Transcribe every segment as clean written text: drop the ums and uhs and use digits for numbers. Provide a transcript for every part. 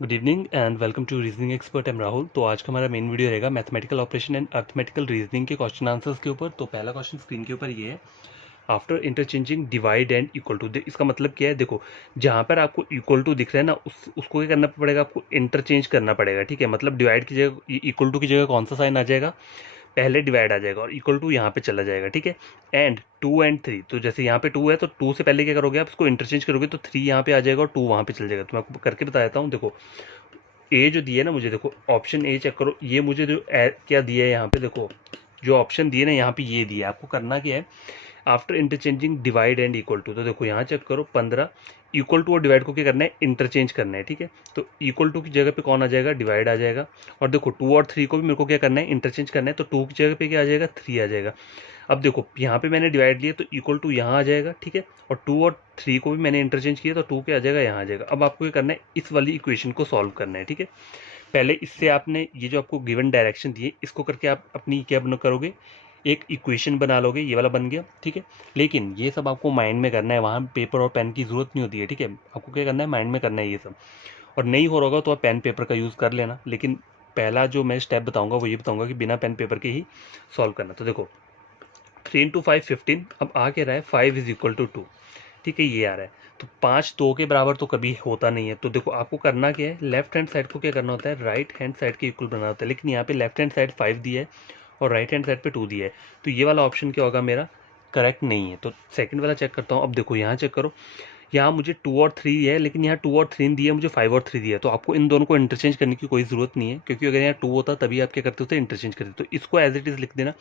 Good evening and welcome to reasoning expert. I'm Rahul. तो आज का हमारा मेन वीडियो रहेगा mathematical operation and arithmetical reasoning के क्वेश्चन आंसर्स के ऊपर। तो पहला क्वेश्चन स्क्रीन के ऊपर ये है, after interchanging divide and equal to. इसका मतलब क्या है, देखो जहाँ पर आपको इक्वल टू दिख रहा है ना, उसको क्या करना पड़ेगा, आपको इंटरचेंज करना पड़ेगा। ठीक है, मतलब डिवाइड की जगह इक्वल टू की जगह कौन सा साइन आ जाएगा, पहले डिवाइड आ जाएगा और इक्वल टू यहाँ पे चला जाएगा। ठीक है, एंड 2 एंड 3, तो जैसे यहाँ पे 2 है तो 2 से पहले क्या करोगे आप, इसको इंटरचेंज करोगे तो 3 यहाँ पे आ जाएगा और 2 वहाँ पे चल जाएगा। तो मैं आपको करके बता देता हूँ। देखो ए जो दिया है ना मुझे, देखो ऑप्शन ए चेक करो, ये मुझे जो क्या दिया है यहाँ पे, देखो जो ऑप्शन दिए ना यहाँ पे ये दिया है। आपको करना क्या है, after interchanging divide and equal to, तो देखो यहाँ चेक करो 15, इक्वल टू और डिवाइड को क्या करना है, इंटरचेंज करना है। ठीक है, तो इक्वल टू की जगह पे कौन आ जाएगा, डिवाइड आ जाएगा। और देखो 2 और 3 को भी मेरे को क्या करना है, इंटरचेंज करना है, तो 2 की जगह पे क्या आ जाएगा, 3 आ जाएगा। अब देखो यहाँ पे मैंने डिवाइड लिया तो इक्वल टू यहाँ आ जाएगा। ठीक है, और 2 और 3 को भी मैंने इंटरचेंज किया तो 2 पे आ जाएगा, यहाँ आ जाएगा। अब आपको ये करना है, इस वाली इक्वेशन को सॉल्व करना है। ठीक है, पहले इससे आपने ये जो आपको गिवन डायरेक्शन दिए, इसको करके आप अपनी क्या बना करोगे, एक इक्वेशन बना लोगे। ये वाला बन गया। ठीक है, लेकिन ये सब आपको माइंड में करना है, वहाँ पेपर और पेन की जरूरत नहीं होती है। ठीक है, आपको क्या करना है, माइंड में करना है ये सब। और नहीं हो रहा होगा तो आप पेन पेपर का यूज़ कर लेना, लेकिन पहला जो मैं स्टेप बताऊंगा वो ये बताऊंगा कि बिना पेन पेपर के ही सॉल्व करना। तो देखो 3 इंटू 5 15, अब आ के रहा है 5 इज इक्वल टू 2। ठीक है, ये आ रहा है। तो 5 2 के बराबर तो कभी होता नहीं है। तो देखो आपको करना क्या है, लेफ्ट हैंड साइड को क्या करना होता है, राइट हैंड साइड के इक्वल बनाना होता है। लेकिन यहाँ पे लेफ्ट हैंड साइड 5 दिया है और राइट हैंड साइड पे 2 दिया है, तो ये वाला ऑप्शन क्या होगा मेरा, करेक्ट नहीं है। तो सेकंड वाला चेक करता हूँ। अब देखो यहाँ चेक करो, यहाँ मुझे 2 और 3 है, लेकिन यहाँ 2 और 3 दिया है, मुझे 5 और 3 दिया है। तो आपको इन दोनों को इंटरचेंज करने की कोई ज़रूरत नहीं है, क्योंकि अगर यहाँ 2 होता तभी आप क्या करते होते, इंटरचेंज करते। तो इसको एज इट इज़ लिख देना,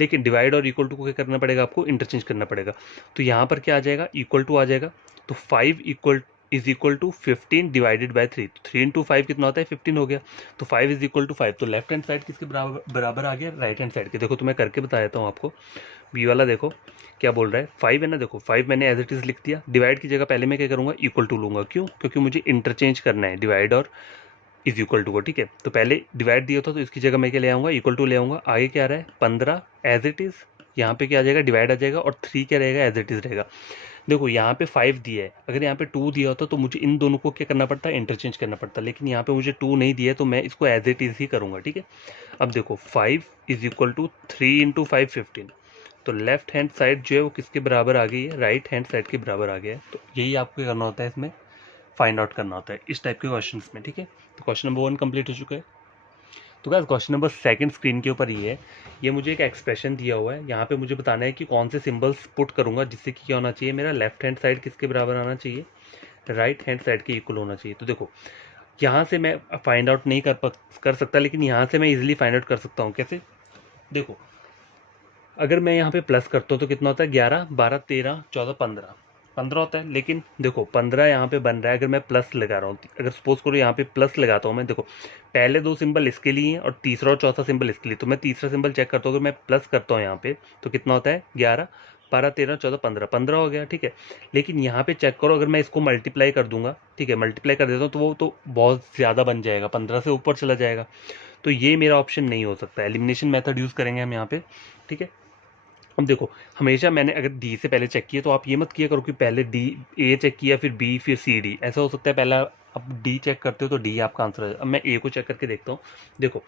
लेकिन डिवाइड और इक्वल टू को क्या करना पड़ेगा, आपको इंटरचेंज करना पड़ेगा। तो यहाँ पर क्या आ जाएगा, इक्वल टू आ जाएगा। तो 5 is equal to 15 divided by 3। 3 into 5 कितना होता है, 15 हो गया। तो 5 इज इक्वल टू 5, तो लेफ्ट हैंड साइड किसके बराबर बराबर आ गया, राइट हैंड साइड के। देखो तो मैं करके बता देता हूँ आपको। बी वाला देखो क्या बोल रहा है, 5 है ना, देखो 5 मैंने एज इट इज़ लिख दिया। डिवाइड की जगह पहले मैं क्या करूँगा, इक्वल टू लूँगा। क्यों, क्योंकि मुझे इंटरचेंज करना है डिवाइड और इज इक्वल टू को। ठीक है, तो पहले डिवाइड दिया था तो इसकी जगह मैं क्या ले आऊँगा, इक्वल टू ले आऊँगा। आगे क्या आ रहा है, 15 एज इट इज़, यहाँ पे क्या आ जाएगा, डिवाइड आ जाएगा, और 3 क्या रहेगा, एज इट इज़ रहेगा। देखो यहाँ पे 5 दिया है, अगर यहाँ पे 2 दिया होता तो मुझे इन दोनों को क्या करना पड़ता, इंटरचेंज करना पड़ता। लेकिन यहाँ पे मुझे 2 नहीं दिया है, तो मैं इसको एज इट इज़ ही करूँगा। ठीक है, अब देखो 5 इज इक्वल टू 3 इंटू 5 15। तो लेफ्ट हैंड साइड जो है वो किसके बराबर आ गई है, राइट हैंड साइड के बराबर आ गया है। तो यही आपको करना होता है, इसमें फाइंड आउट करना होता है इस टाइप के क्वेश्चंस में। ठीक है, तो क्वेश्चन नंबर 1 कंप्लीट हो चुका है। तो guys question number second screen के ऊपर ये है, ये मुझे एक एक्सप्रेशन दिया हुआ है। यहाँ पे मुझे बताना है कि कौन से सिंबल्स पुट करूंगा जिससे कि क्या होना चाहिए, मेरा लेफ्ट हैंड साइड किसके बराबर आना चाहिए, राइट हैंड साइड के इक्वल होना चाहिए। तो देखो यहाँ से मैं फाइंड आउट नहीं कर सकता, लेकिन यहाँ से मैं इजिली फाइंड आउट कर सकता हूँ। कैसे, देखो अगर मैं यहाँ पे प्लस करता हूँ तो कितना होता है, 11 12 13 14 15, 15 होता है। लेकिन देखो 15 यहाँ पे बन रहा है, अगर मैं प्लस लगा रहा हूँ, अगर सपोज करो यहाँ पे प्लस लगाता हूँ मैं, देखो पहले 2 सिंबल इसके लिए हैं और तीसरा और चौथा सिंबल इसके लिए। तो मैं तीसरा सिंबल चेक करता हूँ, अगर मैं प्लस करता हूँ यहाँ पे तो कितना होता है, 11 12 13 14 15, 15 हो गया। ठीक है, लेकिन यहाँ पे चेक करो, अगर मैं इसको मल्टीप्लाई कर दूंगा, ठीक है मल्टीप्लाई कर देता हूँ, तो वो तो बहुत ज़्यादा बन जाएगा, 15 से ऊपर चला जाएगा। तो ये मेरा ऑप्शन नहीं हो सकता, एलिमिनेशन मेथड यूज़ करेंगे हम यहाँ पे। ठीक है, अब देखो हमेशा मैंने अगर डी से पहले चेक किया, तो आप ये मत किया करो कि पहले डी ए चेक किया फिर बी फिर सी डी, ऐसा हो सकता है पहला अब डी चेक करते हो तो डी आपका आंसर है। अब मैं ए को चेक करके देखता हूँ। देखो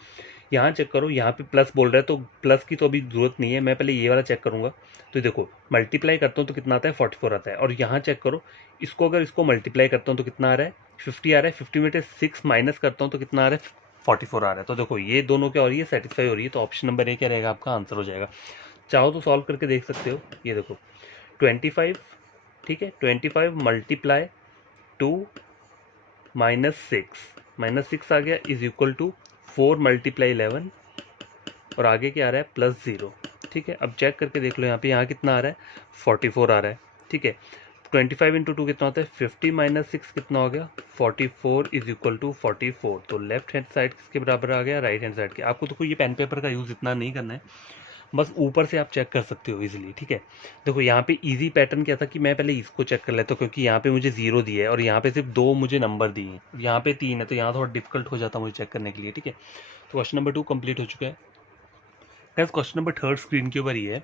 यहाँ चेक करो, यहाँ पे प्लस बोल रहा है तो प्लस की तो अभी जरूरत नहीं है, मैं पहले ये वाला चेक करूंगा। तो देखो मल्टीप्लाई करता हूँ तो कितना आता है, 44 आता है। और यहाँ चेक करो, इसको अगर इसको मल्टीप्लाई करता हूँ तो कितना आ रहा है, 50 आ रहा है। 50 में से 6 माइनस करता हूँ तो कितना आ रहा है, 44 आ रहा है। तो देखो ये दोनों क्या हो रही है, सेटिस्फाई हो रही है। तो ऑप्शन नंबर ए क्या रहेगा, आपका आंसर हो जाएगा। चाहो तो सॉल्व करके देख सकते हो। ये देखो 25, ठीक है 25 मल्टीप्लाई 2 -6 आ गया इज इक्वल टू 4 मल्टीप्लाई 11, और आगे क्या आ रहा है, +0। ठीक है, अब चेक करके देख लो यहाँ पे, यहाँ कितना आ रहा है, 44 आ रहा है। ठीक है, 25 इंटू 2 कितना होता है, 50 -6 कितना हो गया, 44 इज इक्वल टू 44। तो लेफ्ट हैंड साइड किसके बराबर आ गया, राइट हैंड साइड के। आपको तो कोई ये पेन पेपर का यूज़ इतना नहीं करना है, बस ऊपर से आप चेक कर सकते हो इजीली। ठीक है, देखो यहाँ पे इजी पैटर्न क्या था कि मैं पहले इसको चेक कर लेता हूँ, क्योंकि यहाँ पे मुझे 0 दिया है और यहाँ पे सिर्फ 2 मुझे नंबर दिए हैं, यहाँ पे 3 है, तो यहाँ थोड़ा डिफिकल्ट हो जाता है मुझे चेक करने के लिए। ठीक है, तो क्वेश्चन नंबर 2 कंप्लीट हो चुका है। क्वेश्चन नंबर 3 स्क्रीन के ऊपर ही है,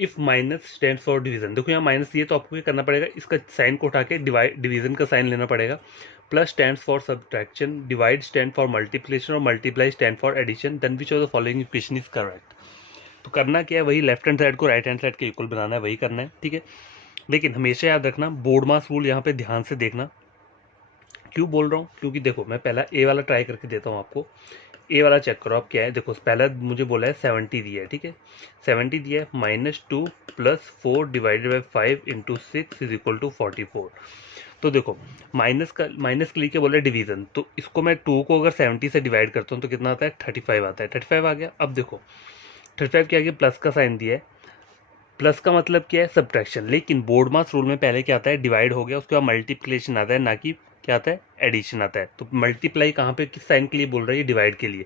if minus stands for division, देखो यहाँ माइनस दिए तो आपको क्या करना पड़ेगा, इसका साइन को उठा के डिवीजन का साइन लेना पड़ेगा। Plus stands for subtraction, divide stand for multiplication और multiply stand for addition, then which of the following equation is correct. तो करना क्या है, वही लेफ्ट हैंड साइड को राइट हैंड साइड के इक्वल बनाना है, वही करना है, ठीक है। लेकिन हमेशा याद रखना, बोर्ड मास रूल यहाँ पे ध्यान से देखना। क्यों बोल रहा हूँ, क्योंकि देखो मैं पहला ए वाला ट्राई करके देता हूँ आपको। ए वाला चेक करो आप, क्या है, देखो पहला मुझे बोला है 70 दिया है, ठीक है। 70 दिया है, -2 + 4 divided by 5 × 6 is equal to 44। तो देखो माइनस के लिए क्या बोला है, डिवीजन। तो इसको मैं 2 को अगर 70 से डिवाइड करता हूँ तो कितना आता है, 35 आता है। 35 आ गया। अब देखो 35 के आगे प्लस का साइन दिया है, प्लस का मतलब क्या है, सब्ट्रैक्शन। लेकिन बोर्ड मास रूल में पहले क्या आता है, डिवाइड हो गया, उसके बाद मल्टीप्लिकेशन आता है, ना कि क्या आता है, एडिशन आता है। तो मल्टीप्लाई कहाँ पे, किस साइन के लिए बोल रहा है, ये डिवाइड के लिए।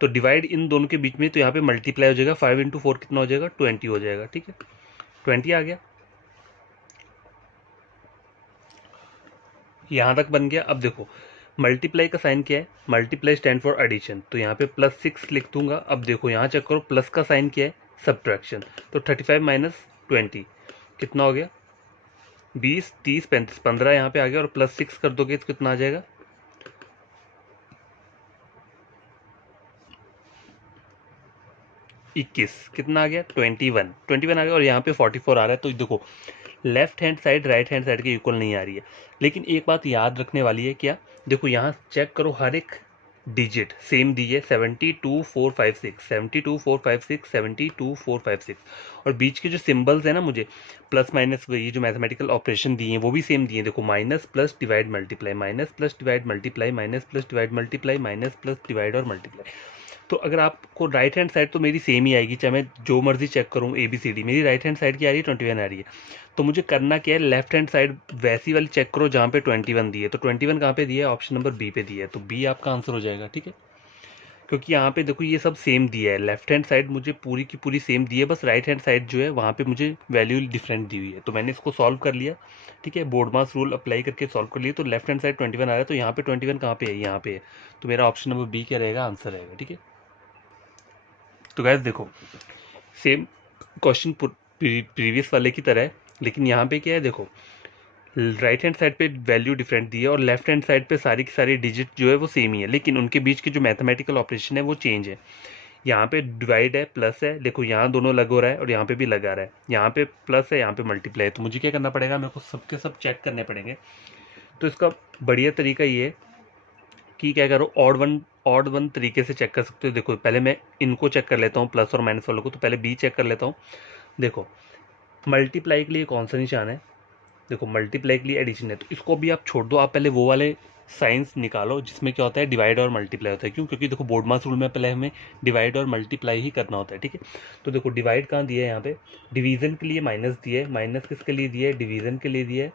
तो डिवाइड इन दोनों के बीच में, तो यहाँ पे मल्टीप्लाई हो जाएगा, 5 × 4 कितना हो जाएगा, 20 हो जाएगा, ठीक है। 20 आ गया, यहाँ तक बन गया। अब देखो मल्टीप्लाई का साइन क्या है, मल्टीप्लाई स्टैंड फॉर एडिशन, तो यहाँ पे +6 लिख दूंगा। अब देखो यहाँ चेक करो, प्लस का साइन क्या है, सब्ट्रैक्शन। तो 35 - 20 कितना हो गया, 20, 30, 35, 15 यहाँ पे आ गया, और +6 कर दोगे तो कितना आ जाएगा, 21। कितना आ गया, 21 आ गया, और यहाँ पे 44 आ रहा है। तो देखो left hand side right hand side के इक्वल नहीं आ रही है। लेकिन एक बात याद रखने वाली है, क्या, देखो यहाँ चेक करो, हर एक डिजिट सेम दी है, 72456, 72456, 72456, और बीच के जो सिंबल्स है ना, मुझे प्लस माइनस, ये जो मैथमेटिकल ऑपरेशन दिए हैं वो भी सेम दिए हैं। देखो minus plus divide multiply, minus plus divide multiply, minus plus divide multiply, minus plus divide और मल्टीप्लाई। तो अगर आपको राइट हैंड साइड तो मेरी सेम ही आएगी, चाहे मैं जो मर्जी चेक करूँ, ABCD मेरी राइट हैंड साइड की आ रही है, 21 आ रही है। तो मुझे करना क्या है, लेफ्ट हैंड साइड वैसी वाली चेक करो जहाँ पे 21 दी है। तो 21 कहाँ पे दिया है, ऑप्शन नंबर बी पे दिया है, तो बी आपका आंसर हो जाएगा, ठीक है। क्योंकि यहाँ पे देखो ये सब सेम दिया है, लेफ्ट हैंड साइड मुझे पूरी की पूरी सेम दी है, बस राइट हैंड साइड जो है वहाँ पे मुझे वैल्यू डिफरेंट दी हुई है। तो मैंने इसको सॉल्व कर लिया, ठीक है, बोर्ड मास रूल अप्लाई करके सॉल्व कर लिया। तो लेफ्ट हैंड साइड 21 आ रहा है, तो यहाँ पे 21 कहाँ पे है, यहाँ पे है। तो मेरा ऑप्शन नंबर बी क्या रहेगा, आंसर रहेगा, ठीक है। तो गाइस देखो सेम क्वेश्चन प्रीवियस वाले की तरह है, लेकिन यहाँ पे क्या है, देखो राइट हैंड साइड पे वैल्यू डिफरेंट दी है, और लेफ्ट हैंड साइड पे सारी की सारी डिजिट जो है वो सेम ही है, लेकिन उनके बीच की जो मैथमेटिकल ऑपरेशन है वो चेंज है। यहाँ पे डिवाइड है, प्लस है, देखो यहाँ दोनों लग हो रहा है, और यहाँ पे भी लगा रहा है, यहाँ पे प्लस है, यहाँ पे मल्टीप्लाई है। तो मुझे क्या करना पड़ेगा, मेरे को सबके सब चेक करने पड़ेंगे। तो इसका बढ़िया तरीका ये है कि क्या करो, ऑड वन तरीके से चेक कर सकते हो। देखो पहले मैं इनको चेक कर लेता हूँ, प्लस और माइनस वालों को। तो पहले बी चेक कर लेता हूँ। देखो मल्टीप्लाई के लिए कौन सा निशान है, देखो मल्टीप्लाई के लिए एडिशन है, तो इसको भी आप छोड़ दो। आप पहले वो वाले साइंस निकालो जिसमें क्या होता है, डिवाइड और मल्टीप्लाई होता है। क्यों, क्योंकि देखो बोर्ड मास रूल में पहले हमें डिवाइड और मल्टीप्लाई ही करना होता है, ठीक है। तो देखो डिवाइड कहाँ दिया है, यहाँ पे डिवीजन के लिए माइनस दिया है, माइनस किसके लिए दिया है, डिवीजन के लिए दिया है,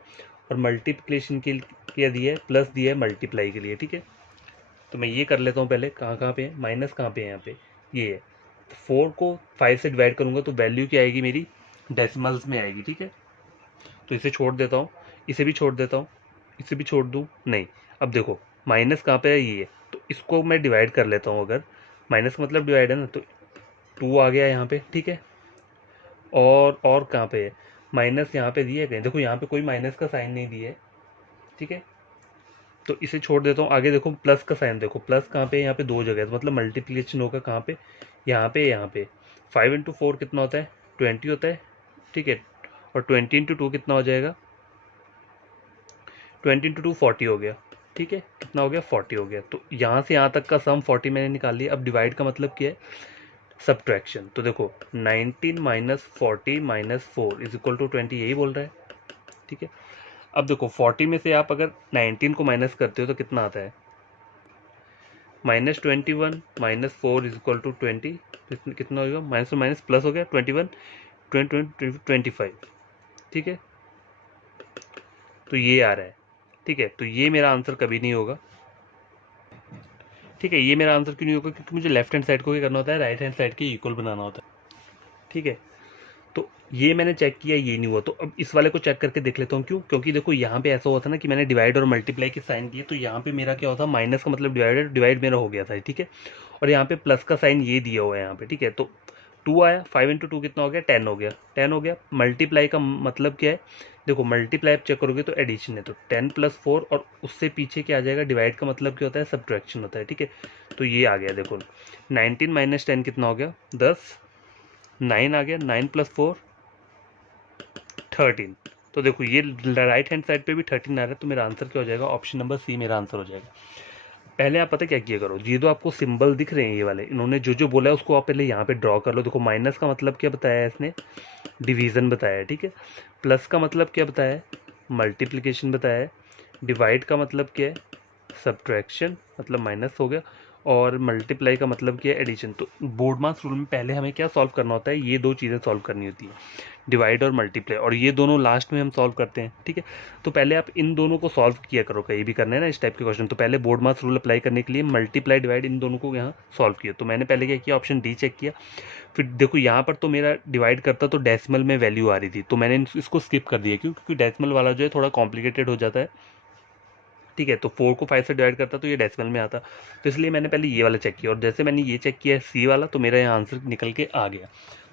और मल्टीप्लिकेशन के लिए दिया है, प्लस दिया है मल्टीप्लाई के लिए, ठीक है। तो मैं ये कर लेता हूँ पहले, कहाँ कहाँ पे है, माइनस कहाँ पे है, यहाँ पे ये है। तो 4 को 5 से डिवाइड करूँगा तो वैल्यू क्या आएगी मेरी, डेसिमल्स में आएगी, ठीक है। तो इसे छोड़ देता हूँ, इसे भी छोड़ देता हूँ, इसे भी छोड़ दूँ, नहीं। अब देखो माइनस कहाँ पे है, ये है, तो इसको मैं डिवाइड कर लेता हूँ। अगर माइनस का मतलब डिवाइड है ना, तो 2 आ गया यहाँ पे, ठीक है। और कहाँ पे है, माइनस यहाँ पे दिए गए, देखो यहाँ पे कोई माइनस का साइन नहीं दिया है, ठीक है। तो इसे छोड़ देता हूँ। आगे देखो प्लस का साइन, देखो प्लस कहाँ पे है, यहाँ पे 2 जगह है, तो मतलब मल्टीप्लिकेशन होगा कहाँ पे, यहाँ पे, यहाँ पे। 5 × 4 कितना होता है, 20 होता है, ठीक है। और 20 × 2 कितना हो जाएगा, 20 × 2 40 हो गया, ठीक है। कितना हो गया, 40 हो गया। तो यहाँ से यहाँ तक का सम 40 मैंने निकाल लिया। अब डिवाइड का मतलब क्या है, सब्ट्रैक्शन। तो देखो 19 - 40 - 4 इज इक्वल टू 20, यही बोल रहा है, ठीक है। अब देखो 40 में से आप अगर 19 को माइनस करते हो तो कितना आता है, -21 - 4 इज इक्वल टू 20। कितना होगा, माइनस में माइनस प्लस हो गया, 21 25, ठीक है। तो ये आ रहा है, ठीक है। तो ये मेरा आंसर कभी नहीं होगा, ठीक है। ये मेरा आंसर क्यों नहीं होगा, क्योंकि मुझे लेफ्ट हैंड साइड को क्या करना होता है, राइट हैंड साइड के इक्वल बनाना होता है, ठीक है। तो ये मैंने चेक किया, ये नहीं हुआ। तो अब इस वाले को चेक करके देख लेता हूँ। क्यों, क्योंकि देखो यहाँ पे ऐसा हुआ था ना कि मैंने डिवाइड और मल्टीप्लाई के साइन दिए, तो यहाँ पे मेरा क्या होता, माइनस का मतलब डिवाइड मेरा हो गया था, ठीक है। और यहाँ पे प्लस का साइन ये दिया हुआ है यहाँ पे, ठीक है। तो 2 आया, 5 इंटू 2 कितना हो गया, 10 हो गया, 10 हो गया। मल्टीप्लाई का मतलब क्या है, देखो मल्टीप्लाई आप चेक करोगे तो एडिशन है, तो 10 प्लस 4 और उससे पीछे क्या आ जाएगा, डिवाइड का मतलब क्या होता है, सब्ट्रैक्शन होता है, ठीक है। तो ये आ गया देखो 19 माइनस 10 कितना हो गया, 10, 9 आ गया, 9 प्लस 4 13। तो देखो ये राइट हैंड साइड पे भी 13 आ रहा है, तो मेरा आंसर क्या हो जाएगा, ऑप्शन नंबर सी मेरा आंसर हो जाएगा। पहले आप पता क्या किया करो, ये तो आपको सिंबल दिख रहे हैं ये वाले, इन्होंने जो जो बोला है उसको आप पहले यहाँ पे ड्रॉ कर लो। देखो माइनस का मतलब क्या बताया है इसने, डिवीज़न बताया है, ठीक है। प्लस का मतलब क्या बताया है, मल्टीप्लिकेशन बताया है। डिवाइड का मतलब क्या है, सब्ट्रैक्शन, मतलब माइनस हो गया। और मल्टीप्लाई का मतलब क्या है, एडिशन। तो बोर्ड मास रूल में पहले हमें क्या सॉल्व करना होता है, ये दो चीज़ें सॉल्व करनी होती है, डिवाइड और मल्टीप्लाई, और ये दोनों लास्ट में हम सॉल्व करते हैं, ठीक है। तो पहले आप इन दोनों को सॉल्व किया करो, कहीं भी करना है ना इस टाइप के क्वेश्चन, तो पहले बोर्ड मास रूल अप्लाई करने के लिए मल्टीप्लाई डिवाइड इन दोनों को यहाँ सॉल्व किया। तो मैंने पहले क्या किया, ऑप्शन डी चेक किया। फिर देखो यहाँ पर तो मेरा डिवाइड करता तो डेसिमल में वैल्यू आ रही थी, तो मैंने इसको स्किप कर दिया, क्योंकि डेसिमल वाला जो है थोड़ा कॉम्प्लिकेटेड हो जाता है, ठीक है। तो 4 को 5 से डिवाइड करता तो ये डेसिमल में आता, तो इसलिए मैंने पहले ये वाला चेक किया, और जैसे मैंने ये चेक किया सी वाला, तो मेरा यहाँ आंसर निकल के आ गया।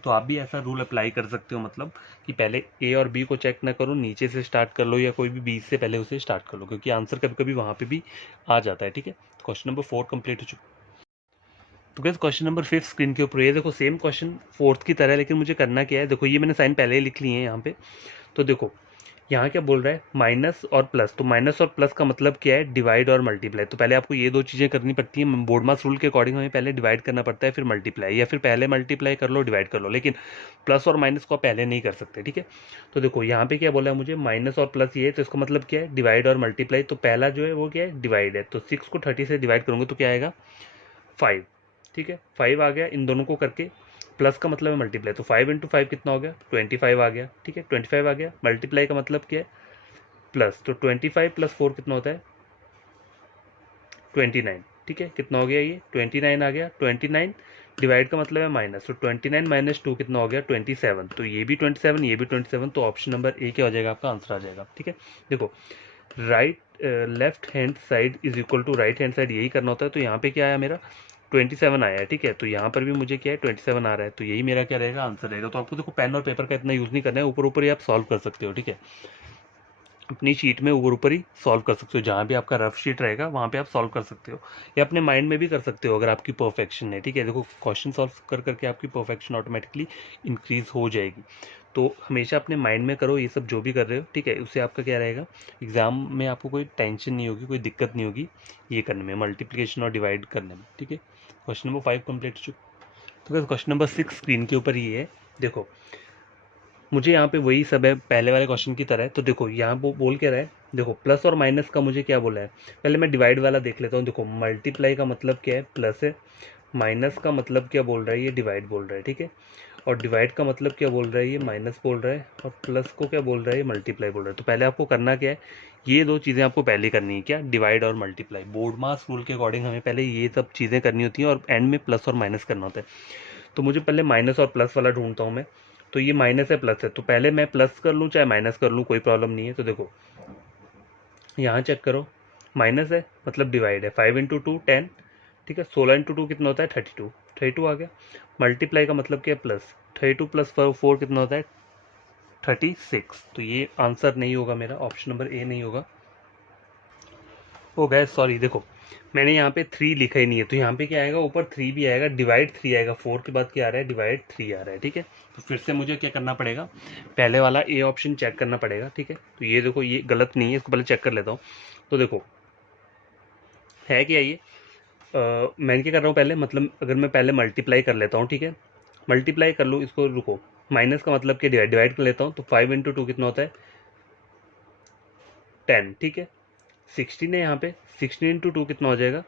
तो आप भी ऐसा रूल अप्लाई कर सकते हो, मतलब कि पहले ए और बी को चेक ना करो, नीचे से स्टार्ट कर लो, या कोई भी बीच से पहले उसे स्टार्ट कर लो, क्योंकि आंसर कभी कभी वहाँ पे भी आ जाता है, ठीक है। क्वेश्चन नंबर 4 कंप्लीट हो चुका। तो गैस क्वेश्चन नंबर 5 स्क्रीन के ऊपर, ये देखो सेम क्वेश्चन 4th की तरह है, लेकिन मुझे करना क्या है, देखो ये मैंने साइन पहले ही लिख लिए हैं यहाँ पे। तो देखो यहाँ क्या बोल रहा है, माइनस और प्लस, तो माइनस और प्लस का मतलब क्या है, डिवाइड और मल्टीप्लाई। तो पहले आपको ये दो चीज़ें करनी पड़ती हैं, बोर्ड मास रूल के अकॉर्डिंग हमें पहले डिवाइड करना पड़ता है, फिर मल्टीप्लाई, या फिर पहले मल्टीप्लाई कर लो डिवाइड कर लो, लेकिन प्लस और माइनस को आप पहले नहीं कर सकते, ठीक है। तो देखो यहाँ पे क्या बोला है मुझे, माइनस और प्लस ये है, तो इसका मतलब क्या है, डिवाइड और मल्टीप्लाई। तो पहला जो है वो क्या है, डिवाइड है, तो 6 को 30 से डिवाइड करूँगा तो क्या आएगा, 5, ठीक है। 5 आ गया इन दोनों को करके, प्लस का मतलब है मल्टीप्लाई, तो 5 इंटू 5 कितना हो गया, 25 आ गया, ठीक है। 25 आ गया, मल्टीप्लाई का मतलब क्या है, प्लस, तो 25 प्लस 4 कितना होता है, 29, ठीक है। कितना हो गया, ये 29 आ गया। 29 डिवाइड का मतलब है माइनस, तो 29 माइनस 2 कितना हो गया, 27। तो ये भी 27, ये भी 27, तो ऑप्शन नंबर ए क्या हो जाएगा, आपका आंसर आ जाएगा, ठीक है। देखो right left hand side is equal to right hand side, यही करना होता है। तो यहाँ पे क्या आया मेरा, 27 आया है, ठीक है। तो यहाँ पर भी मुझे क्या है, 27 आ रहा है, तो यही मेरा क्या रहेगा, आंसर रहेगा। तो आपको देखो पेन और पेपर का इतना यूज़ नहीं करना है, ऊपर ऊपर ही आप सॉल्व कर सकते हो, ठीक है। अपनी शीट में ऊपर ऊपर ही सॉल्व कर सकते हो, जहाँ भी आपका रफ शीट रहेगा वहाँ पे आप सॉल्व कर सकते हो, या अपने माइंड में भी कर सकते हो अगर आपकी परफेक्शन है, ठीक है। देखो क्वेश्चन सॉल्व कर करके आपकी परफेक्शन ऑटोमेटिकली इंक्रीज हो जाएगी। तो हमेशा अपने माइंड में करो ये सब जो भी कर रहे हो, ठीक है। उससे आपका क्या रहेगा, एग्जाम में आपको कोई टेंशन नहीं होगी, कोई दिक्कत नहीं होगी ये करने में, मल्टीप्लिकेशन और डिवाइड करने में, ठीक है। क्वेश्चन नंबर 5 कंप्लीट हो चुका। तो क्वेश्चन नंबर 6 स्क्रीन के ऊपर ये है। देखो मुझे यहाँ पे वही सब है पहले वाले क्वेश्चन की तरह है। तो देखो यहाँ वो बोल के रहा है, देखो प्लस और माइनस का मुझे क्या बोला है, पहले मैं डिवाइड वाला देख लेता हूँ। देखो मल्टीप्लाई का मतलब क्या है, प्लस है। माइनस का मतलब क्या बोल रहा है, ये डिवाइड बोल रहा है, ठीक है। और डिवाइड का मतलब क्या बोल रहा है, ये माइनस बोल रहा है। और प्लस को क्या बोल रहा है, ये मल्टीप्लाई बोल रहा है। तो पहले आपको करना क्या है, ये दो चीज़ें आपको पहले करनी है, क्या, डिवाइड और मल्टीप्लाई। बोर्ड मास रूल के अकॉर्डिंग हमें पहले ये सब चीज़ें करनी होती हैं, और एंड में प्लस और माइनस करना होता है। तो मुझे पहले माइनस और प्लस वाला ढूंढता हूँ मैं। तो ये माइनस है प्लस है, तो पहले मैं प्लस कर लूँ चाहे माइनस कर लूँ, कोई प्रॉब्लम नहीं है। तो देखो यहाँ चेक करो, माइनस है मतलब डिवाइड है, 5 इंटू 2 10, ठीक है। 16 इंटू 2 कितना होता है, 32, 32 आ गया। मल्टीप्लाई का मतलब क्या है, प्लस, 32 प्लस 4 कितना होता है, 36। तो ये आंसर नहीं होगा मेरा, ऑप्शन नंबर ए नहीं होगा। ओ गैस सॉरी, देखो मैंने यहाँ पे 3 लिखा ही नहीं है, तो यहाँ पे क्या आएगा, ऊपर 3 भी आएगा, डिवाइड 3 आएगा, 4 के बाद क्या आ रहा है, डिवाइड 3 आ रहा है, ठीक है। तो फिर से मुझे क्या करना पड़ेगा, पहले वाला ए ऑप्शन चेक करना पड़ेगा, ठीक है। तो ये देखो ये गलत नहीं है, इसको पहले चेक कर लेता हूँ। तो देखो है क्या ये, मैं क्या कर रहा हूँ पहले, मतलब अगर मैं पहले मल्टीप्लाई कर लेता हूँ, ठीक है। मल्टीप्लाई कर लूँ इसको, रुको, माइनस का मतलब क्या, डिवाइड डिवाइड कर लेता हूँ। तो 5 इंटू 2 कितना होता है, 10, ठीक है। 16 है यहाँ पे, 16 इंटू 2 कितना हो जाएगा,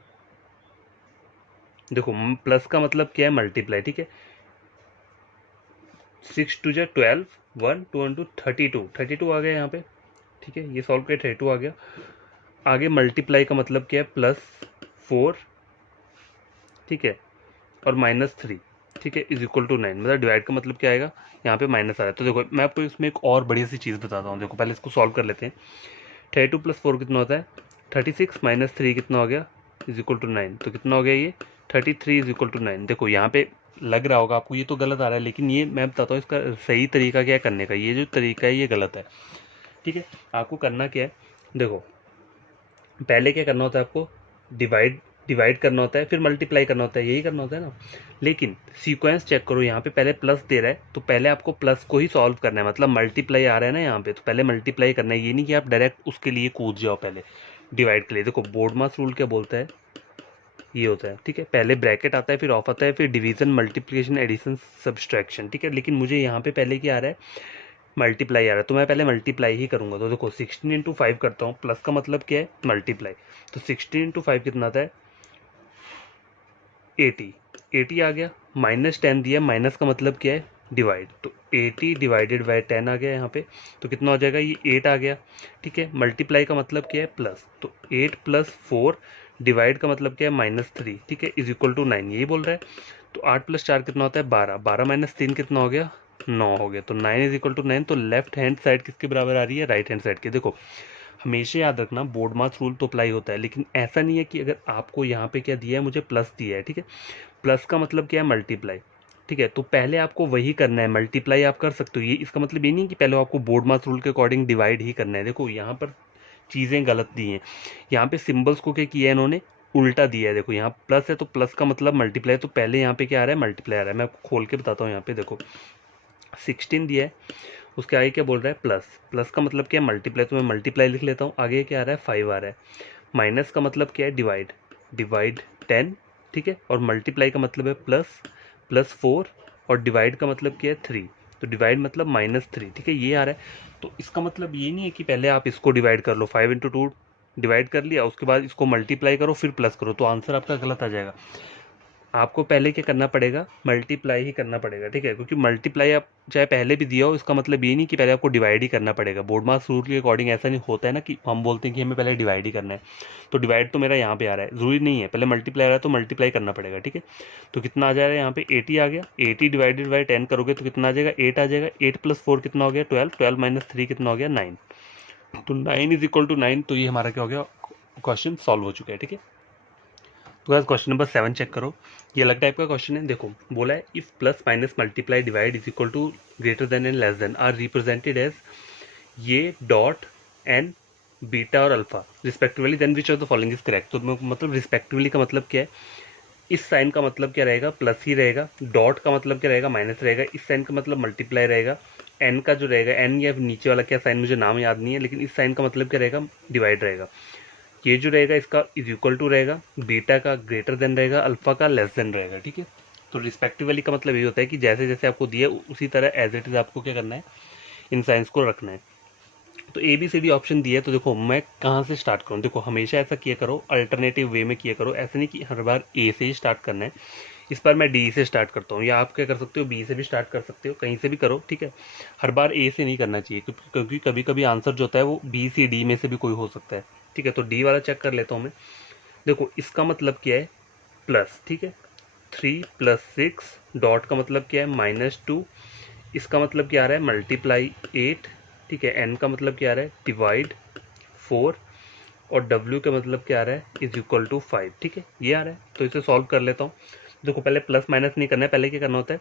देखो प्लस का मतलब क्या है, मल्टीप्लाई, ठीक है। 6 टू जा 12, 1 2 1 2 32, 32 आ गया यहाँ पे, ठीक है। ये सॉल्व किया, 32 आ गया। आगे मल्टीप्लाई का मतलब क्या है, प्लस 4, ठीक है, और माइनस 3, ठीक है, इज इक्वल टू 9। मतलब डिवाइड का मतलब क्या आएगा, यहाँ पे माइनस आ रहा है। तो देखो मैं आपको इसमें एक और बड़ी सी चीज़ बताता हूँ, देखो पहले इसको सॉल्व कर लेते हैं। 32 प्लस 4 कितना होता है, 36 माइनस 3 कितना हो गया, इज इक्वल टू 9। तो कितना हो गया ये, 33 इज इक्वल टू 9। देखो यहाँ पे लग रहा होगा आपको ये तो गलत आ रहा है, लेकिन ये मैं बताता हूँ इसका सही तरीका क्या है करने का। ये जो तरीका है ये गलत है, ठीक है। आपको करना क्या है, देखो पहले क्या करना होता है आपको, डिवाइड डिवाइड करना होता है, फिर मल्टीप्लाई करना होता है, यही करना होता है ना। लेकिन सीक्वेंस चेक करो, यहाँ पे पहले प्लस दे रहा है तो पहले आपको प्लस को ही सॉल्व करना है, मतलब मल्टीप्लाई आ रहा है ना यहाँ पे, तो पहले मल्टीप्लाई करना है। ये नहीं कि आप डायरेक्ट उसके लिए कूद जाओ पहले डिवाइड के लिए। देखो बोर्ड मास रूल क्या बोलता है, ये होता है, ठीक है। पहले ब्रैकेट आता है, फिर ऑफ आता है, फिर डिवीजन, मल्टीप्लिकेशन, एडिशन, सब्सट्रैक्शन, ठीक है। लेकिन मुझे यहाँ पे पहले क्या आ रहा है, मल्टीप्लाई आ रहा है, तो मैं पहले मल्टीप्लाई ही करूंगा। तो देखो 16 इंटू 5 करता हूँ, प्लस का मतलब क्या है मल्टीप्लाई, तो 16 इंटू 5 कितना आता है 80, 80 आ गया। माइनस 10 दिया, माइनस का मतलब क्या है डिवाइड, तो 80 डिवाइडेड बाई 10 आ गया यहाँ पे, तो कितना हो जाएगा ये 8 आ गया, ठीक है। मल्टीप्लाई का मतलब क्या है प्लस, तो 8 प्लस 4 डिवाइड का मतलब क्या है -3, ठीक है, इज इक्वल टू 9, यही बोल रहा है। तो 8 प्लस 4 कितना होता है 12, 12 माइनस 3 कितना हो गया 9 हो गया, तो 9 इज इक्वल टू 9। तो लेफ्ट हैंड साइड किसके बराबर आ रही है, राइट हैंड साइड के। देखो हमेशा याद रखना बोर्ड मास रूल तो अप्लाई होता है, लेकिन ऐसा नहीं है कि अगर आपको यहाँ पे क्या दिया है, मुझे प्लस दिया है, ठीक है, प्लस का मतलब क्या है मल्टीप्लाई, ठीक है, तो पहले आपको वही करना है। मल्टीप्लाई आप कर सकते हो, ये इसका मतलब ये नहीं कि पहले आपको बोर्ड मास रूल के अकॉर्डिंग डिवाइड ही करना है। देखो यहाँ पर चीज़ें गलत दी हैं, यहाँ पे सिंबल्स को क्या किया है इन्होंने, उल्टा दिया है। देखो यहाँ प्लस है तो प्लस का मतलब मल्टीप्लाई, तो पहले यहाँ पे क्या आ रहा है मल्टीप्लाई आ रहा है। मैं आपको खोल के बताता हूँ, यहाँ पे देखो 16 दिया है, उसके आगे क्या बोल रहा है प्लस, प्लस का मतलब क्या है मल्टीप्लाई, तो मैं मल्टीप्लाई लिख लेता हूँ। आगे क्या आ रहा है 5 आ रहा है, माइनस का मतलब क्या है डिवाइड, डिवाइड 10, ठीक है, और मल्टीप्लाई का मतलब है प्लस, प्लस 4, और डिवाइड का मतलब क्या है 3, तो डिवाइड मतलब -3, ठीक है, ये आ रहा है। तो इसका मतलब ये नहीं है कि पहले आप इसको डिवाइड कर लो, 5 इंटू 2 डिवाइड कर लिया, उसके बाद इसको मल्टीप्लाई करो फिर प्लस करो, तो आंसर आपका गलत आ जाएगा। आपको पहले क्या करना पड़ेगा, मल्टीप्लाई ही करना पड़ेगा, ठीक है, क्योंकि मल्टीप्लाई आप चाहे पहले भी दिया हो, इसका मतलब ये नहीं कि पहले आपको डिवाइड ही करना पड़ेगा। बोर्ड मास रूल के अकॉर्डिंग ऐसा नहीं होता है ना कि हम बोलते हैं कि हमें पहले डिवाइड ही करना है, तो डिवाइड तो मेरा यहाँ पे आ रहा है, जरूरी नहीं है पहले मल्टीप्लाई आ रहा है तो मल्टीप्लाई करना पड़ेगा, ठीक है। तो कितना आ जाएगा यहाँ पे 80 आ गया, 80 डिवाइडेड बाई 10 करोगे तो कितना आ जाएगा 8 आ जाएगा, 8 प्लस 4 कितना हो गया 12, 12 माइनस 3 कितना हो गया 9, तो 9 इज इक्वल टू 9। तो ये हमारा क्या हो गया, क्वेश्चन सॉल्व हो चुका है, ठीक है। तो गाइस क्वेश्चन नंबर 7 चेक करो, ये अलग टाइप का क्वेश्चन है। देखो बोला है if plus minus multiply divide is equal to greater than and less than are represented as ये डॉट एन बीटा और alpha respectively, then which of the following is correct. तो मतलब रिस्पेक्टिवली का मतलब क्या है, इस साइन का मतलब क्या रहेगा प्लस ही रहेगा, डॉट का मतलब क्या रहेगा माइनस रहेगा, इस साइन का मतलब मल्टीप्लाई रहेगा, एन का जो रहेगा, एन या नीचे वाला क्या साइन मुझे नाम याद नहीं है, लेकिन इस साइन का मतलब क्या रहेगा डिवाइड रहेगा। ये जो रहेगा इसका इज इक्वल टू रहेगा, बीटा का ग्रेटर देन रहेगा, अल्फा का लेस देन रहेगा, ठीक है। तो रिस्पेक्टिवली का मतलब ये होता है कि जैसे जैसे आपको दिया उसी तरह एज इट इज आपको क्या करना है, इन साइंस को रखना है। तो A B C D option दिया है, तो देखो मैं कहाँ से स्टार्ट करूँ। देखो हमेशा ऐसा किया करो, अल्टरनेटिव वे में किया करो, ऐसा नहीं कि हर बार ए से ही स्टार्ट करना है। इस बार मैं डी से स्टार्ट करता हूँ, या आप क्या कर सकते हो बी से भी स्टार्ट कर सकते हो, कहीं से भी करो, ठीक है। हर बार ए से नहीं करना चाहिए, क्योंकि कभी कभी आंसर जो होता है वो बी सी डी में से भी कोई हो सकता है, ठीक है। तो डी वाला चेक कर लेता हूँ मैं। देखो इसका मतलब क्या है प्लस, ठीक है, 3 प्लस 6, डॉट का मतलब क्या है -2, इसका मतलब क्या आ रहा है मल्टीप्लाई 8, ठीक है, एन का मतलब क्या आ रहा है डिवाइड 4, और डब्ल्यू का मतलब क्या आ रहा है इज इक्वल टू 5, ठीक है, ये आ रहा है। तो इसे सॉल्व कर लेता हूँ। देखो पहले प्लस माइनस नहीं करना है, पहले क्या करना होता है,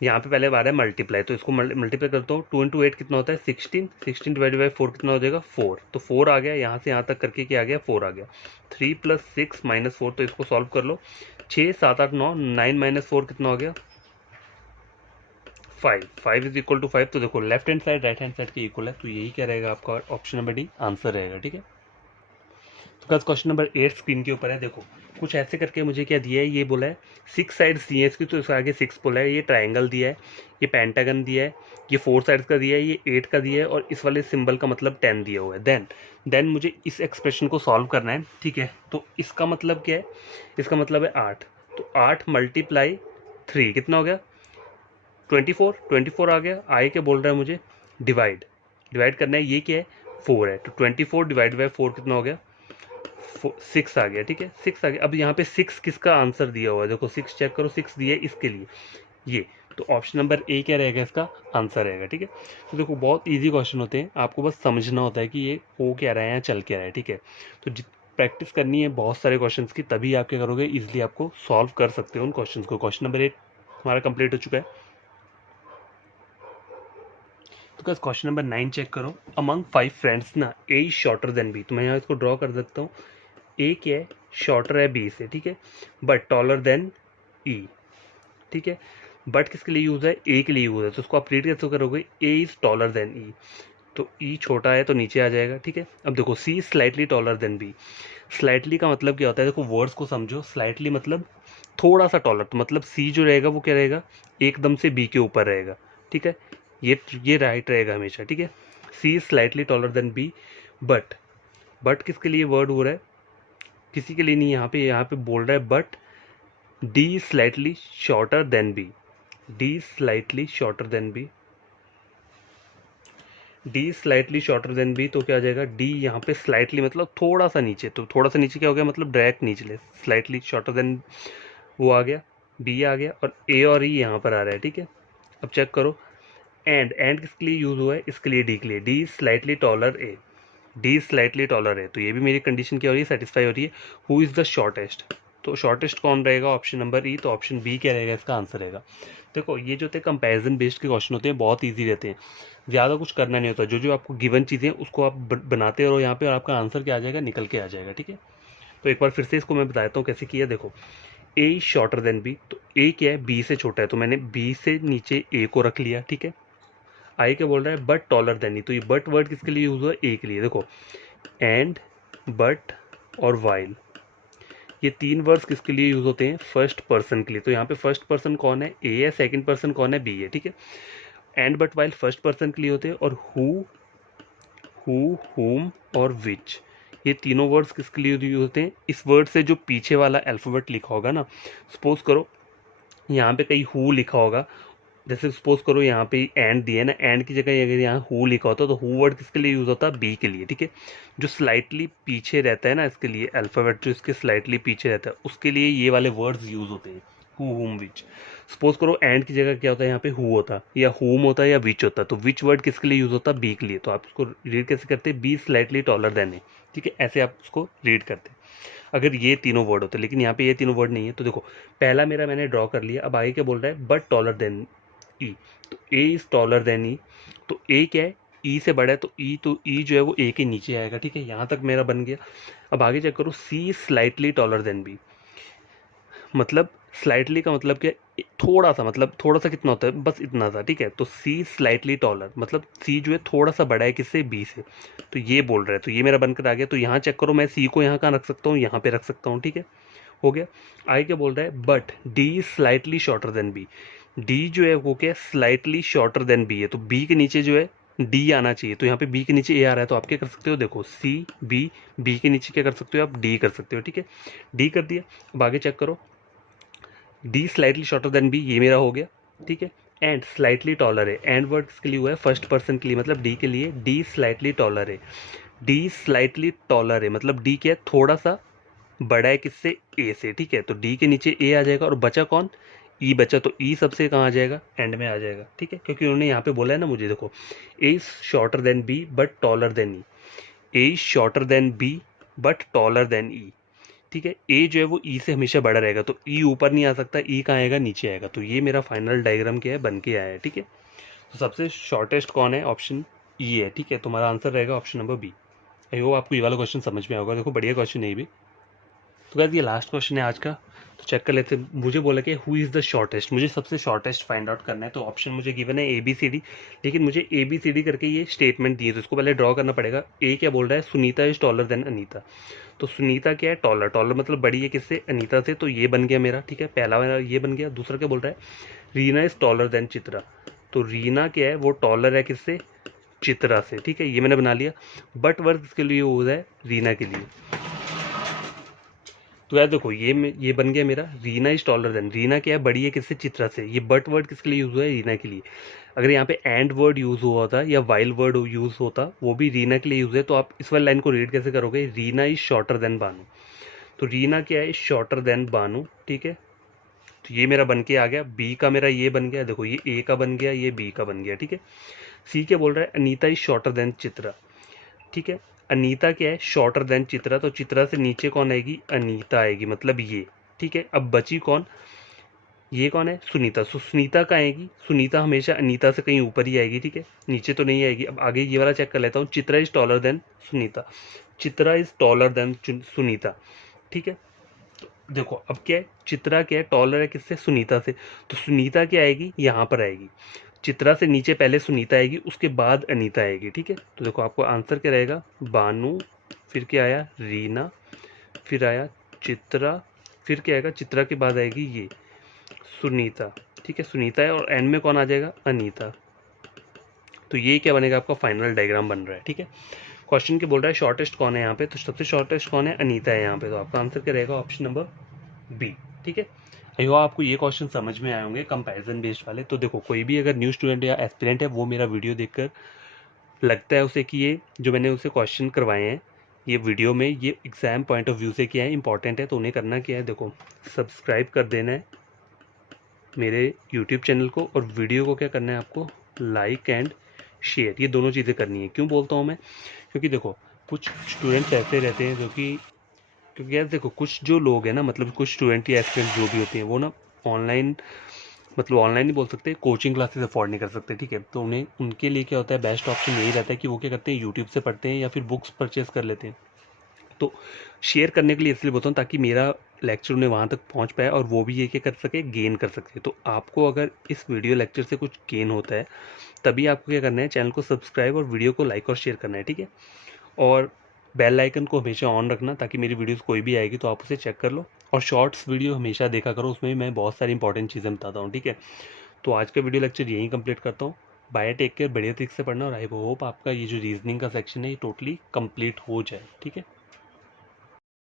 यहाँ पे पहले आ रहा है मल्टीप्लाई, तो इसको मल्टीप्लाई करता हूँ, 2 इंटू 8 कितना होता है 16, 16 डिवाइड बाई 4 कितना हो जाएगा 4, तो 4 आ गया, यहाँ से यहाँ तक करके क्या आ गया 4 आ गया। 3 प्लस 6 माइनस 4, तो इसको सॉल्व कर लो, 6 7 8 9, 9 माइनस 4 कितना हो गया 5, 5 इज इक्वल टू 5। तो देखो left hand side right hand side के इक्वल है, तो यही क्या रहेगा आपका ऑप्शन नंबर डी आंसर रहेगा, ठीक है। तो गाइस क्वेश्चन नंबर 8 स्क्रीन के ऊपर है। देखो कुछ ऐसे करके मुझे क्या दिया है, ये बोला है 6 साइड्स दिए हैं इसकी, तो इसके आगे 6 बोला है, ये ट्राइंगल दिया है, ये पेंटागन दिया है, ये 4 साइड्स का दिया है, ये 8 का दिया है, और इस वाले सिंबल का मतलब 10 दिया हुआ है। देन मुझे इस एक्सप्रेशन को सॉल्व करना है, ठीक है। तो इसका मतलब क्या है, इसका मतलब है 8, तो 8 मल्टीप्लाई 3 कितना हो गया 24, 24 आ गया। आए क्या बोल रहा है मुझे डिवाइड, डिवाइड करना है, ये क्या है 4 है, तो 24 डिवाइड बाई 4 कितना हो गया 6 आ गया, ठीक है 6 आ गया। अब यहाँ पे 6 किसका आंसर दिया हुआ है, देखो 6 चेक करो, 6 दिया है इसके लिए ये, तो ऑप्शन नंबर ए क्या रहेगा इसका आंसर रहेगा, ठीक है। तो देखो बहुत इजी क्वेश्चन होते हैं, आपको बस समझना होता है कि ये हो क्या रहा है या चल क्या रहा है, ठीक है। तो प्रैक्टिस करनी है बहुत सारे क्वेश्चंस की, तभी आप क्या करोगे इजीली आपको सॉल्व कर सकते हो उन क्वेश्चंस को। क्वेश्चन नंबर 8 हमारा कंप्लीट हो चुका है। तो गाइस क्वेश्चन नंबर 9 चेक करो। अमंग 5 फ्रेंड्स ना ए इज शॉर्टर देन बी, तो मैं यहाँ इसको ड्रॉ कर सकता हूँ। ए क्या है, शॉर्टर है बी से, ठीक है, बट टॉलर देन ई, ठीक है। बट किसके लिए यूज है, ए के लिए यूज है, तो उसको आप रीड कैसे करोगे, ए इज टॉलर देन ई, तो ई छोटा है तो नीचे आ जाएगा, ठीक है। अब देखो C slightly taller than B, slightly का मतलब क्या होता है, देखो वर्ड्स को समझो। स्लाइटली मतलब थोड़ा सा टॉलर, तो मतलब सी जो रहेगा वो क्या रहेगा, एकदम से बी के ऊपर रहेगा, ठीक है। ये राइट रहेगा हमेशा, ठीक है। C is slightly taller than B, but किसके लिए वर्ड हो रहा है, किसी के लिए नहीं, यहाँ पे बोल रहा है but D slightly shorter than B, D slightly shorter than B, D slightly shorter than B, तो क्या आ जाएगा, डी यहाँ पे स्लाइटली मतलब थोड़ा सा नीचे, तो थोड़ा सा नीचे क्या हो गया, मतलब डायरेक्ट नीचे, स्लाइटली शॉर्टर देन वो आ गया, बी आ गया, और ए और ई यहाँ पर आ रहा है, ठीक है। अब चेक करो, एंड किसके लिए यूज हुआ है, इसके लिए, डी के लिए, डी स्लाइटली टॉलर ए, डी स्लाइटली टॉलर है, तो ये भी मेरी कंडीशन क्या हो रही है, सेटिस्फाई हो रही है। हु इज द शॉर्टेस्ट, तो शॉर्टेस्ट कौन रहेगा, ऑप्शन नंबर ई, तो ऑप्शन बी क्या रहेगा, इसका आंसर रहेगा। देखो ये जो होते हैं कंपैरिजन बेस्ड के क्वेश्चन होते हैं, बहुत ईजी रहते हैं, ज़्यादा कुछ करना नहीं होता, जो जो आपको गिवन चीज़ें उसको आप बनाते रहो यहाँ पे, और आपका आंसर क्या आ जाएगा, निकल के आ जाएगा, ठीक है। तो एक बार फिर से इसको मैं बताता हूँ कैसे किया। देखो A is shorter than B, तो ए क्या है, बी से छोटा है, तो मैंने बी से नीचे ए को रख लिया, ठीक है। आई क्या बोल रहा है, बट टॉलर देन ई, तो ये बट वर्ड किसके लिए यूज हुआ, ए के लिए। देखो एंड, बट और वाइल, ये तीन वर्ड्स किसके लिए यूज होते हैं, फर्स्ट पर्सन के लिए, तो यहाँ पे फर्स्ट पर्सन कौन है, ए है, सेकंड पर्सन कौन है, बी है, ठीक है। And but while first person के लिए होते हैं, और हु, हुम और विच, ये तीनों वर्ड्स किसके लिए यूज होते हैं, इस वर्ड से जो पीछे वाला अल्फाबेट लिखा होगा ना, सपोज करो यहाँ पे कहीं हु लिखा होगा, जैसे सपोज करो यहाँ पे एंड दिया है ना, एंड की जगह अगर यहाँ हु लिखा होता तो हु वर्ड किसके लिए यूज होता है, बी के लिए, ठीक है। जो स्लाइटली पीछे रहता है ना, इसके लिए अल्फाबेट जो इसके स्लाइटली पीछे रहता है, उसके लिए ये वाले वर्ड्स यूज होते हैं, हु, हुम, विच। सपोज करो एंड की जगह क्या होता है, यहाँ पे हु होता, या हुम होता, या विच होता, तो विच वर्ड किसके लिए यूज होता, बी के लिए, तो आप उसको रीड कैसे करते हैं, बी स्लाइटली टॉलर देन ए, ठीक है, ऐसे आप उसको रीड करते हैं अगर ये तीनों वर्ड होते। लेकिन यहाँ पे ये तीनों वर्ड नहीं है, तो देखो पहला मेरा मैंने ड्रॉ कर लिया, अब आगे क्या बोल रहा है, बट टॉलर देन ई, तो ए इज टॉलर देन ई, तो ए क्या है, ई से बड़ा है, तो ई जो है वो ए के नीचे आएगा, ठीक है। यहाँ तक मेरा बन गया। अब आगे चेक करो, सी स्लाइटली टॉलर देन बी, मतलब स्लाइटली का मतलब क्या, थोड़ा सा, मतलब थोड़ा सा कितना होता है, बस इतना सा, ठीक है। तो सी स्लाइटली टॉलर मतलब सी जो है थोड़ा सा बड़ा है किससे, बी से, तो ये बोल रहा है, तो ये मेरा बनकर आ गया। तो यहाँ चेक करो, मैं सी को यहाँ कहाँ रख सकता हूँ, यहाँ पे रख सकता हूँ, ठीक है, हो गया। आगे क्या बोल रहा है, but D slightly shorter than B, D जो है वो क्या, स्लाइटली शॉर्टर देन बी है, तो बी के नीचे जो है डी आना चाहिए, तो यहाँ पे बी के नीचे ए आ रहा है, तो आप क्या कर सकते हो, देखो सी बी, बी के नीचे क्या कर सकते हो, आप डी कर सकते हो, ठीक है। डी कर दिया। अब आगे चेक करो, D slightly shorter than B, ये मेरा हो गया, ठीक है। एंड स्लाइटली टॉलर है, एंड वर्ड किसके लिए हुआ है, फर्स्ट पर्सन के लिए, मतलब डी के लिए, डी स्लाइटली टॉलर है, डी स्लाइटली टॉलर है, मतलब डी क्या है, थोड़ा सा बड़ा है किससे, ए से, ठीक है। तो डी के नीचे ए आ जाएगा, और बचा कौन, ई बचा, तो ई सबसे कहाँ आ जाएगा, एंड में आ जाएगा, ठीक है, क्योंकि उन्होंने यहाँ पे बोला है ना मुझे, देखो A is shorter than B but taller than E, A is shorter than B but taller than E, ठीक है। ए जो है वो ई से हमेशा बड़ा रहेगा, तो ई ऊपर नहीं आ सकता, ई कहाँ आएगा, नीचे आएगा, तो ये मेरा फाइनल डायग्राम क्या है, बन के आया है, ठीक है। तो सबसे शॉर्टेस्ट कौन है, ऑप्शन ई है, ठीक है। तुम्हारा आंसर रहेगा option number B. I hope आपको ये वाला क्वेश्चन समझ में आएगा, देखो बढ़िया क्वेश्चन है ये भी। तो गाइस ये लास्ट क्वेश्चन है आज का, तो चेक कर लेते हैं। मुझे बोला कि हु इज़ द शॉर्टेस्ट, मुझे सबसे शॉर्टेस्ट फाइंड आउट करना है, तो ऑप्शन मुझे गिवन है ए बी सी डी, लेकिन मुझे ए बी सी डी करके ये स्टेटमेंट दिए, तो इसको पहले ड्रॉ करना पड़ेगा। ए क्या बोल रहा है, Sunita is taller than Anita, तो सुनीता क्या है, टॉलर, टॉलर मतलब बड़ी है किससे, अनीता से, तो ये बन गया मेरा, ठीक है, पहला मेरा ये बन गया। दूसरा क्या बोल रहा है, Reena is taller than Chitra, तो रीना क्या है, वो टॉलर है किससे, चित्रा से, ठीक है, ये मैंने बना लिया। बट वर्ड किसके लिए हो रहा है, रीना के लिए, तो यार देखो ये बन गया मेरा, Reena is taller than, Reena क्या है, बड़ी है किससे, चित्रा से, ये बट वर्ड किसके लिए यूज हुआ है, रीना के लिए। अगर यहाँ पे एंड वर्ड यूज हुआ होता या वाइल वर्ड यूज होता, वो भी रीना के लिए यूज है, तो आप इस वाली लाइन को रीड कैसे करोगे, रीना इज शॉर्टर देन बानू, तो रीना क्या है, शॉर्टर देन बानू, ठीक है। तो ये मेरा बन के आ गया, बी का मेरा ये बन गया, देखो ये ए का बन गया, ये बी का बन गया, ठीक है। सी क्या बोल रहा है, Anita is shorter then Chitra, ठीक है। अनीता क्या है, शॉर्टर देन चित्रा, तो चित्रा से नीचे कौन आएगी, अनीता आएगी, मतलब ये, ठीक है। अब बची कौन, ये कौन है? सुनीता। सो सुनीता कहाँ आएगी? सुनीता हमेशा अनीता से कहीं ऊपर ही आएगी, ठीक है, नीचे तो नहीं आएगी। अब आगे ये वाला चेक कर लेता हूँ, Chitra is taller than Sunita. Chitra is taller than Sunita, ठीक है। तो देखो अब क्या है, चित्रा क्या है, टॉलर है किससे? सुनीता से। तो सुनीता क्या आएगी? यहाँ पर आएगी। चित्रा से नीचे पहले सुनीता आएगी, उसके बाद अनीता आएगी, ठीक है। तो देखो आपको आंसर क्या रहेगा? बानू, फिर क्या आया? रीना, फिर आया चित्रा, फिर क्या आएगा? चित्रा के बाद आएगी ये सुनीता, ठीक है, सुनीता है, और एंड में कौन आ जाएगा? अनीता। तो ये क्या बनेगा? आपका फाइनल डायग्राम बन रहा है, ठीक है। क्वेश्चन क्या बोल रहा है? शॉर्टेस्ट कौन है यहाँ पे? तो सबसे शॉर्टेस्ट कौन है? अनीता है यहाँ पे। तो आपका आंसर क्या रहेगा? ऑप्शन नंबर बी, ठीक है। आई होप आपको ये क्वेश्चन समझ में आए होंगे, कंपैरिजन बेस्ड वाले। तो देखो कोई भी अगर न्यू स्टूडेंट या एस्पिरेंट है, वो मेरा वीडियो देखकर लगता है उसे कि ये जो मैंने उसे क्वेश्चन करवाए हैं ये वीडियो में, ये एग्जाम पॉइंट ऑफ व्यू से क्या है, इंपॉर्टेंट है, तो उन्हें करना क्या है? देखो सब्सक्राइब कर देना है मेरे यूट्यूब चैनल को, और वीडियो को क्या करना है आपको? लाइक एंड शेयर, ये दोनों चीज़ें करनी है। क्यों बोलता हूँ मैं? क्योंकि देखो कुछ स्टूडेंट्स ऐसे रहते हैं जो कि, क्योंकि यार देखो कुछ जो लोग हैं ना, मतलब कुछ स्टूडेंट या एस्पिरेंट जो भी होते हैं, वो ना ऑनलाइन, मतलब ऑनलाइन नहीं बोल सकते, कोचिंग क्लासेस अफोर्ड नहीं कर सकते, ठीक है। तो उन्हें, उनके लिए क्या होता है, बेस्ट ऑप्शन यही रहता है कि वो क्या करते हैं, यूट्यूब से पढ़ते हैं या फिर बुक्स परचेज कर लेते हैं। तो शेयर करने के लिए इसलिए बोलता हूँ ताकि मेरा लेक्चर उन्हें वहाँ तक पहुँच पाए और वो भी ये क्या कर सके, गेन कर सके। तो आपको अगर इस वीडियो लेक्चर से कुछ गेन होता है, तभी आपको क्या करना है, चैनल को सब्सक्राइब और वीडियो को लाइक और शेयर करना है, ठीक है। और बेल आइकन को हमेशा ऑन रखना, ताकि मेरी वीडियोस कोई भी आएगी तो आप उसे चेक कर लो। और शॉर्ट्स वीडियो हमेशा देखा करो, उसमें मैं बहुत सारी इंपॉर्टेंट चीज़ें बताता हूँ, ठीक है। तो आज का वीडियो लेक्चर यहीं कंप्लीट करता हूँ। बाय, टेक केयर, बढ़िया तरीके से पढ़ना, और आई होप आपका ये जो रीजनिंग का सेक्शन है ये टोटली कंप्लीट हो जाए, ठीक है।